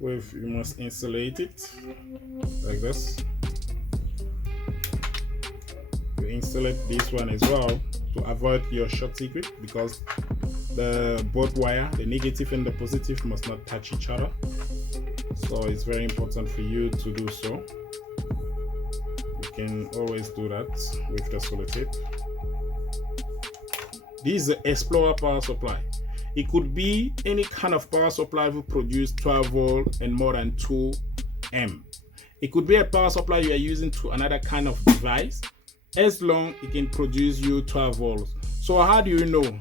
You must insulate it like this. You insulate this one as well to avoid your short circuit, because the both wire, the negative and the positive, must not touch each other. So it's very important for you to do so. You can always do that with the sellotape. This is the Explorer power supply. It could be any kind of power supply that produce 12 volt and more than 2 amp. It could be a power supply you are using to another kind of device, as long it can produce you 12 volts. So how do you know?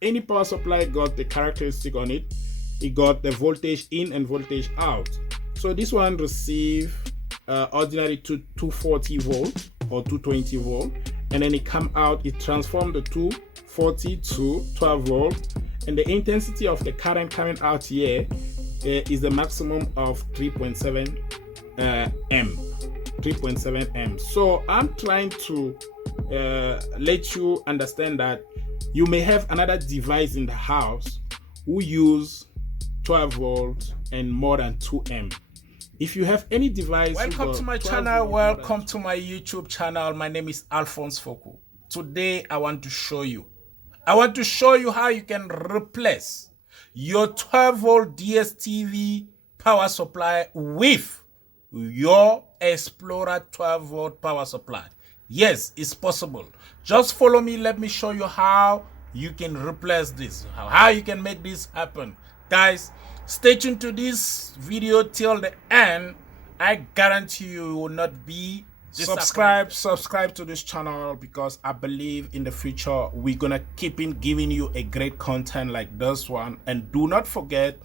Any power supply got the characteristic on it. It got the voltage in and voltage out. So this one receive ordinary to 240 volt or 220 volt, and then it come out, it transform the 240 to 12 volt, and the intensity of the current coming out here is the maximum of 3.7 amp. 3.7 amp. So I'm trying to let you understand that you may have another device in the house who use 12 volts and more than 2 amp. If you have any device, welcome to my channel, welcome to my YouTube channel. My name is Alphonse Fokou. Today I want to show you how you can replace your 12 volt DStv power supply with your Explorer 12 volt power supply. Yes, it's possible. Just follow me. Let me show you how you can replace this, how you can make this happen. Guys, stay tuned to this video till the end. I guarantee you will not be disappointed. Subscribe to this channel, because I believe in the future we're gonna keep in giving you a great content like this one. And do not forget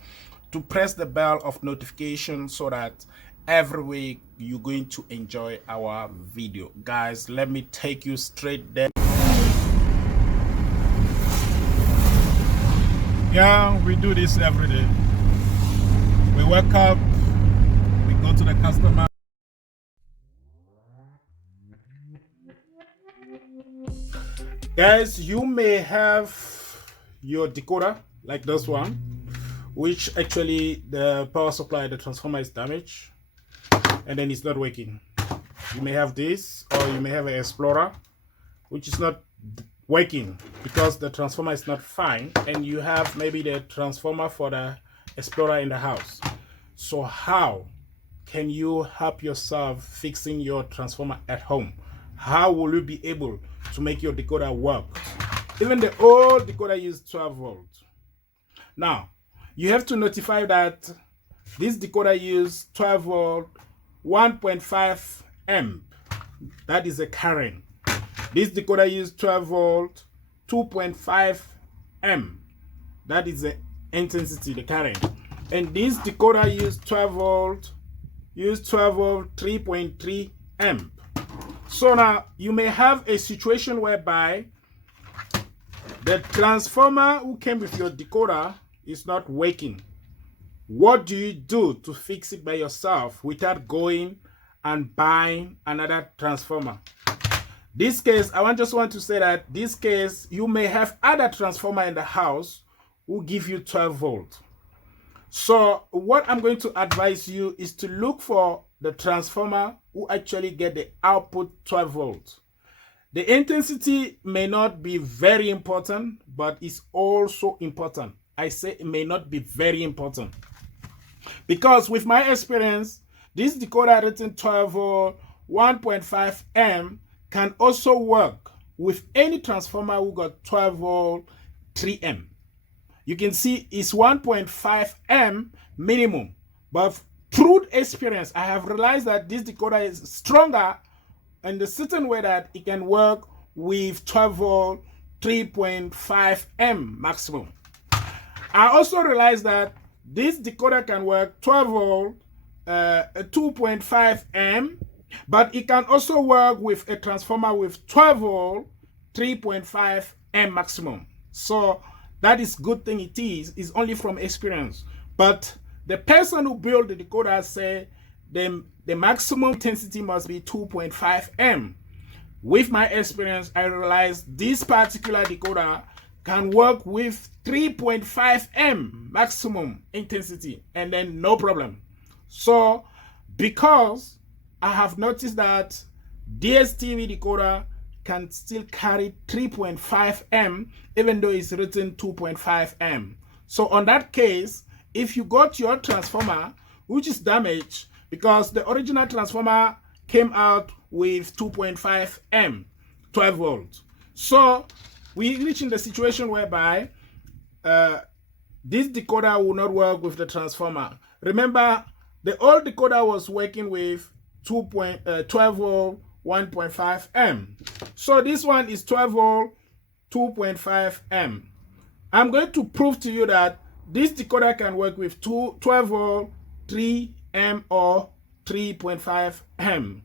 to press the bell of notification so that every week you're going to enjoy our video. Guys, let me take you straight there. Yeah, we do this every day. We wake up, we go to the customer. Guys, you may have your decoder like this one, which actually the power supply, the transformer is damaged and then it's not working. You may have this, or you may have an Explorer which is not working because the transformer is not fine, and you have maybe the transformer for the Explorer in the house. So how can you help yourself fixing your transformer at home? How will you be able to make your decoder work? Even the old decoder used 12 volts. Now you have to notify that this decoder uses 12 volt 1.5 amp. That is the current. This decoder uses 12 volt 2.5 amp. That is the intensity, the current. And this decoder uses 12 volt 3.3 amp. So now you may have a situation whereby the transformer who came with your decoder is not working. What do you do to fix it by yourself without going and buying another transformer? This case, I just want to say that this case, you may have other transformer in the house who give you 12 volt. So what I'm going to advise you is to look for the transformer who actually get the output 12 volts. The intensity may not be very important, but it's also important. I say it may not be very important, because with my experience, this decoder written 12 volt 1.5 amp can also work with any transformer who got 12 volt 3 amp. You can see it's 1.5 amp minimum, but through experience I have realized that this decoder is stronger in the certain way that it can work with 12 volt 3.5 amp maximum. I also realized that this decoder can work 12 volt 2.5 amp, but it can also work with a transformer with 12 volt 3.5 amp maximum. So that is good thing it is only from experience. But the person who built the decoder said the maximum intensity must be 2.5 amp. With my experience, I realized this particular decoder can work with 3.5 amp maximum intensity, and then no problem. So because I have noticed that DStv decoder can still carry 3.5 M even though it's written 2.5 M. So on that case, if you got your transformer which is damaged, because the original transformer came out with 2.5 M, 12 volts. So we reach in the situation whereby this decoder will not work with the transformer. Remember, the old decoder was working with 12 volt 1.5 M. So this one is 12 volt 2.5 M. I'm going to prove to you that this decoder can work with 12 volt 3 M or 3.5 M.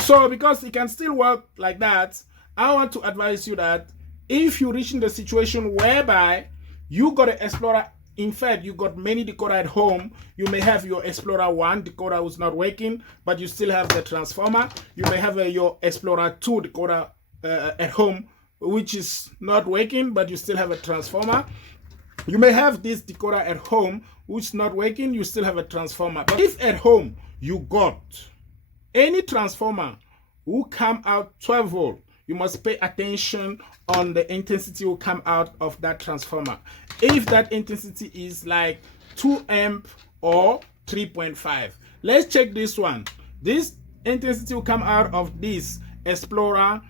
So because it can still work like that, I want to advise you that if you reach in the situation whereby you got an Explorer, in fact you got many decoder at home, you may have your Explorer 1 decoder who's not working but you still have the transformer. You may have your Explorer 2 decoder at home which is not working but you still have a transformer. You may have this decoder at home which is not working, you still have a transformer. But if at home you got any transformer who come out 12 volt, you must pay attention on the intensity will come out of that transformer. If that intensity is like 2 amp or 3.5. Let's check this one. This intensity will come out of this Explorer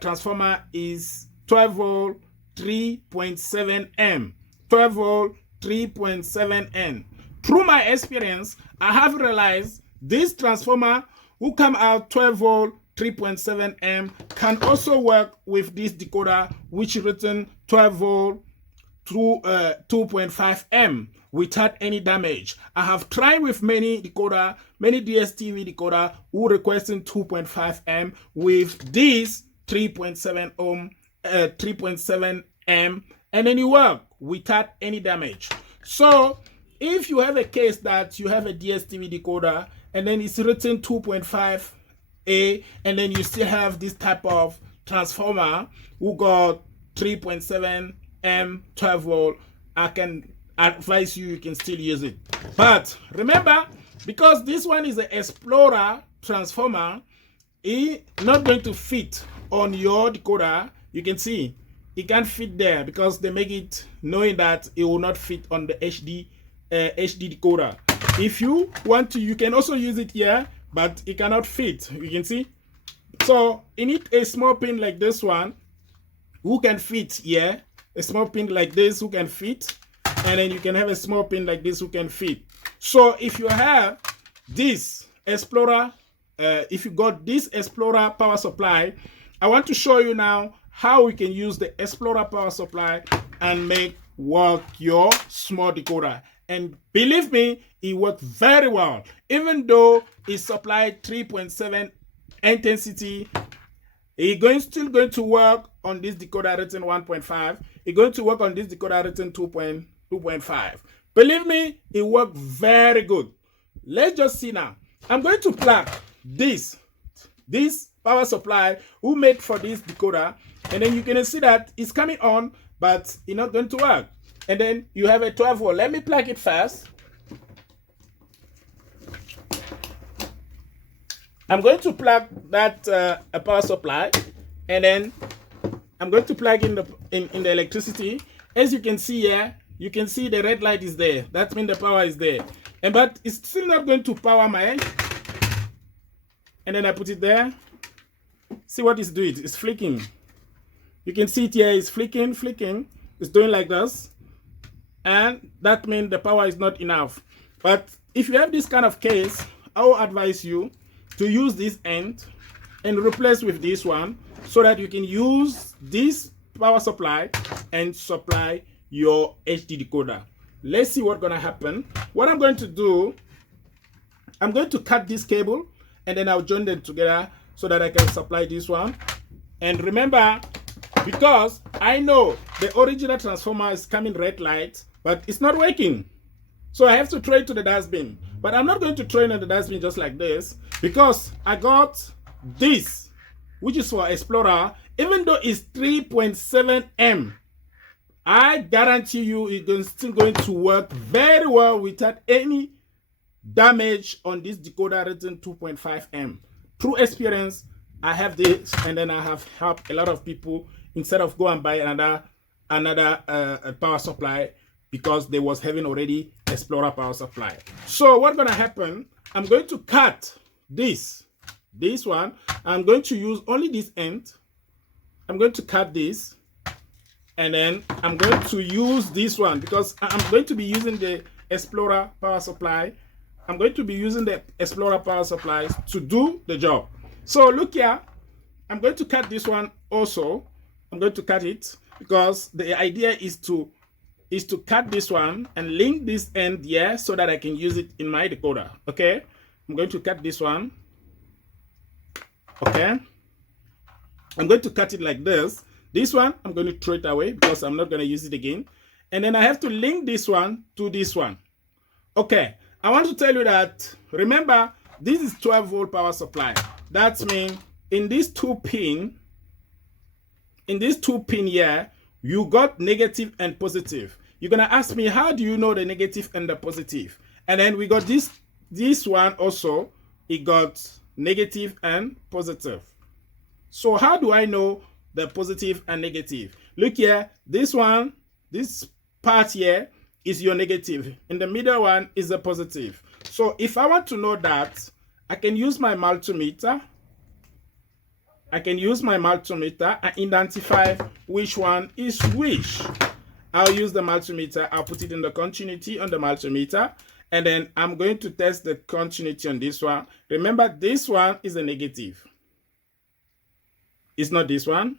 transformer is 12 volt 3.7 M. 12 volt 3.7 N. Through my experience, I have realized this transformer will come out 12 volt 3.7 M can also work with this decoder which is written 12 volt through 2.5 M without any damage. I have tried with many decoder, many DStv decoder who requesting 2.5 M with this 3.7 ohm 3.7 M, and then you work without any damage. So if you have a case that you have a DStv decoder and then it's written 2.5 A and then you still have this type of transformer who got 3.7 M 12 volt, I can advise you can still use it. But remember, because this one is an Explorer transformer, it's not going to fit on your decoder. You can see it can't fit there because they make it knowing that it will not fit on the HD decoder. If you want to, you can also use it here, but it cannot fit. You can see. So you need a small pin like this one who can fit here. A small pin like this who can fit, and then you can have a small pin like this who can fit. So if you have this Explorer, if you got this Explorer power supply, I want to show you now how we can use the Explorer power supply and make work your small decoder. And believe me, it worked very well. Even though it supplied 3.7 intensity, it's still going to work on this decoder written 1.5. It's going to work on this decoder written 2.5. Believe me, it worked very good. Let's just see now. I'm going to plug this power supply who made for this decoder, and then you can see that it's coming on, but it's not going to work. And then you have a 12 volt. Let me plug it first. I'm going to plug that power supply, and then I'm going to plug in the electricity. As you can see here, you can see the red light is there. That means the power is there. But it's still not going to power my. And then I put it there. See what it's doing. It's flicking. You can see it here. It's flicking. It's doing like this. And that means the power is not enough. But if you have this kind of case, I will advise you to use this end and replace with this one so that you can use this power supply and supply your HD decoder. Let's see what's gonna happen. What I'm going to do, I'm going to cut this cable and then I'll join them together so that I can supply this one. And remember, because I know the original transformer is coming red light, but it's not working. So I have to throw it to the dustbin. But I'm not going to throw it in the dustbin just like this, because I got this, which is for Explorer. Even though it's 3.7 M, I guarantee you it's still going to work very well without any damage on this decoder written 2.5M. Through experience, I have this, and then I have helped a lot of people instead of go and buy another power supply, because they was having already Explorer power supply. So what's gonna happen, I'm going to cut this one. I'm going to use only this end. I'm going to cut this, and then I'm going to use this one because I'm going to be using the Explorer power supply. I'm going to be using the Explorer power supplies to do the job. So look here, I'm going to cut this one also. I'm going to cut it because the idea is to cut this one and link this end here so that I can use it in my decoder. Okay, I'm going to cut this one. Okay, I'm going to cut it like this. This one I'm going to throw it away because I'm not going to use it again. And then I have to link this one to this one. Okay, I want to tell you that, remember, this is 12-volt power supply. That means in this two pin here, you got negative and positive. You're gonna ask me, how do you know the negative and the positive? And then we got this one also, it got negative and positive. So how do I know the positive and negative? Look here, this one, this part here is your negative, and the middle one is the positive. So if I want to know that, I can use my multimeter. I can use my multimeter and identify which one is which. I'll use the multimeter. I'll put it in the continuity on the multimeter, and then I'm going to test the continuity on this one. Remember, this one is a negative. It's not this one,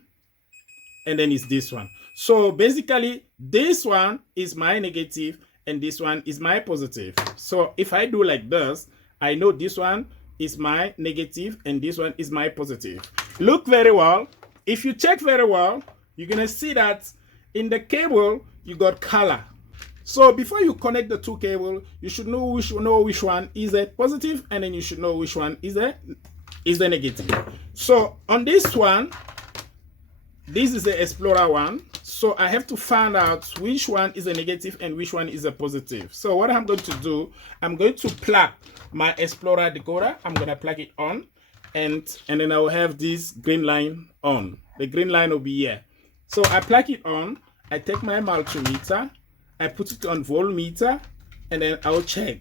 and then it's this one. So basically, this one is my negative, and this one is my positive. So if I do like this, I know this one is my negative and this one is my positive. Look very well. If you check very well, you're gonna see that in the cable you got color. So before you connect the two cables, you should know which one is a positive, and then you should know which one is a negative. So on this one, this is the Explorer one. So I have to find out which one is a negative and which one is a positive. So what I'm going to do, I'm going to plug my Explorer decoder. I'm going to plug it on, and then I will have this green line on. The green line will be here. So I plug it on, I take my multimeter, I put it on voltmeter, and then I'll check.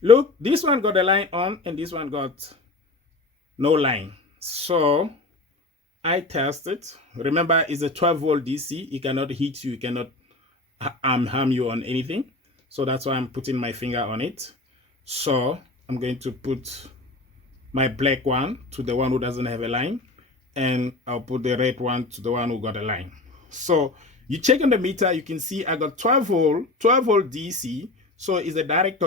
Look, this one got a line on and this one got no line. So I test it. Remember, it's a 12-volt DC. It cannot hit you. It cannot harm you on anything. So that's why I'm putting my finger on it. So I'm going to put my black one to the one who doesn't have a line, and I'll put the red one to the one who got a line. So you check on the meter, you can see I got 12 volt DC. So it's a direct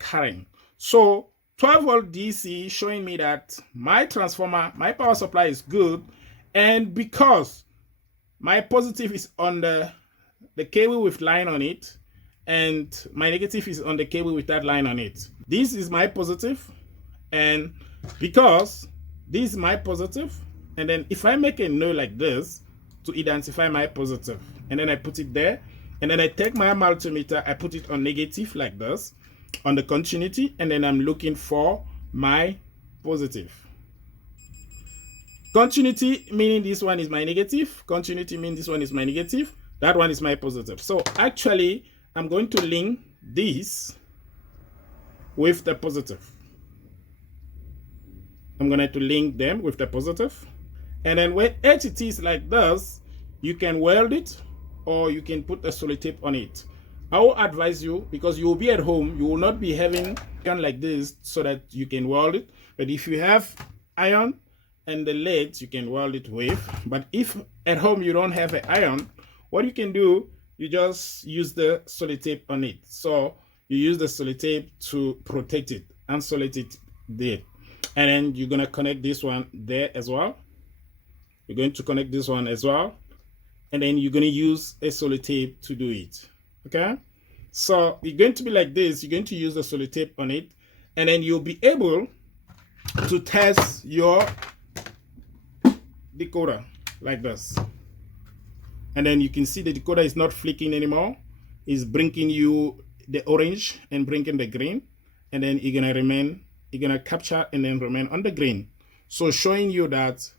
current. So 12 volt DC showing me that my transformer, my power supply is good. And because my positive is on the cable with line on it, and my negative is on the cable with that line on it. This is my positive, and because this is my positive, and then if I make a note like this to identify my positive, and then I put it there, and then I take my multimeter, I put it on negative like this, on the continuity, and then I'm looking for my positive. Continuity meaning this one is my negative. Continuity meaning this one is my negative. That one is my positive. So actually, I'm going to link this with the positive. I'm going to link them with the positive. And then when it is like this, you can weld it or you can put a solid tape on it. I will advise you, because you will be at home, you will not be having iron like this so that you can weld it. But if you have iron and the leads, you can weld it with. But if at home you don't have an iron, what you can do, you just use the solid tape on it. So you use the solid tape to protect it, insulate it there. And then you're going to connect this one there as well. You're going to connect this one as well. And then you're going to use a solid tape to do it. Okay? So you're going to be like this. You're going to use the solid tape on it. And then you'll be able to test your decoder like this. And then you can see the decoder is not flicking anymore. It's blinking you the orange and blinking the green. and then you're gonna capture and then remain on the green. So showing you that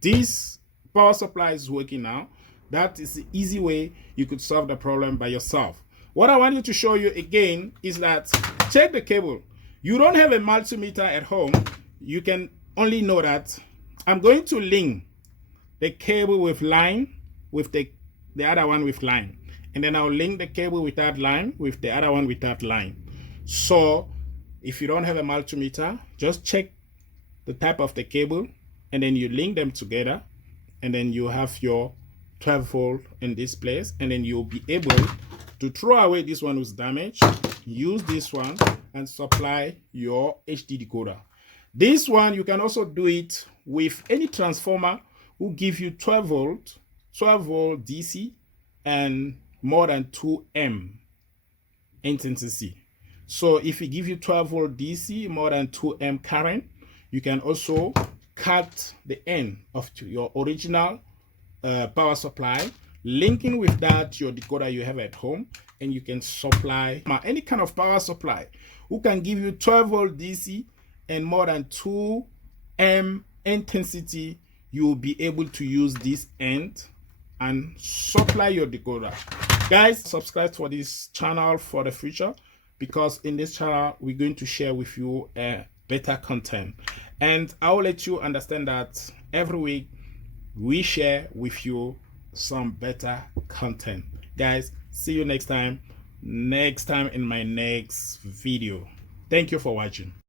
this power supply is working now. That is the easy way you could solve the problem by yourself. What I wanted to show you again is that check the cable. You don't have a multimeter at home. You can only know that I'm going to link the cable with line with the other one with line, and then I'll link the cable with that line with the other one with that line. So if you don't have a multimeter, just check the type of the cable, and then you link them together, and then you have your 12 volt in this place, and then you'll be able to throw away this one who's damaged, use this one, and supply your HD decoder. This one, you can also do it with any transformer who give you 12 volt DC and more than 2 M intensity. So if we give you 12 volt DC, more than 2 M current, you can also cut the end of your original power supply, linking with that your decoder you have at home, and you can supply any kind of power supply who can give you 12 volt DC and more than 2 M intensity. You will be able to use this end and supply your decoder. Guys, subscribe for this channel for the future, because in this channel we're going to share with you better content, and I will let you understand that every week we share with you some better content. Guys, see you next time in my next video. Thank you for watching.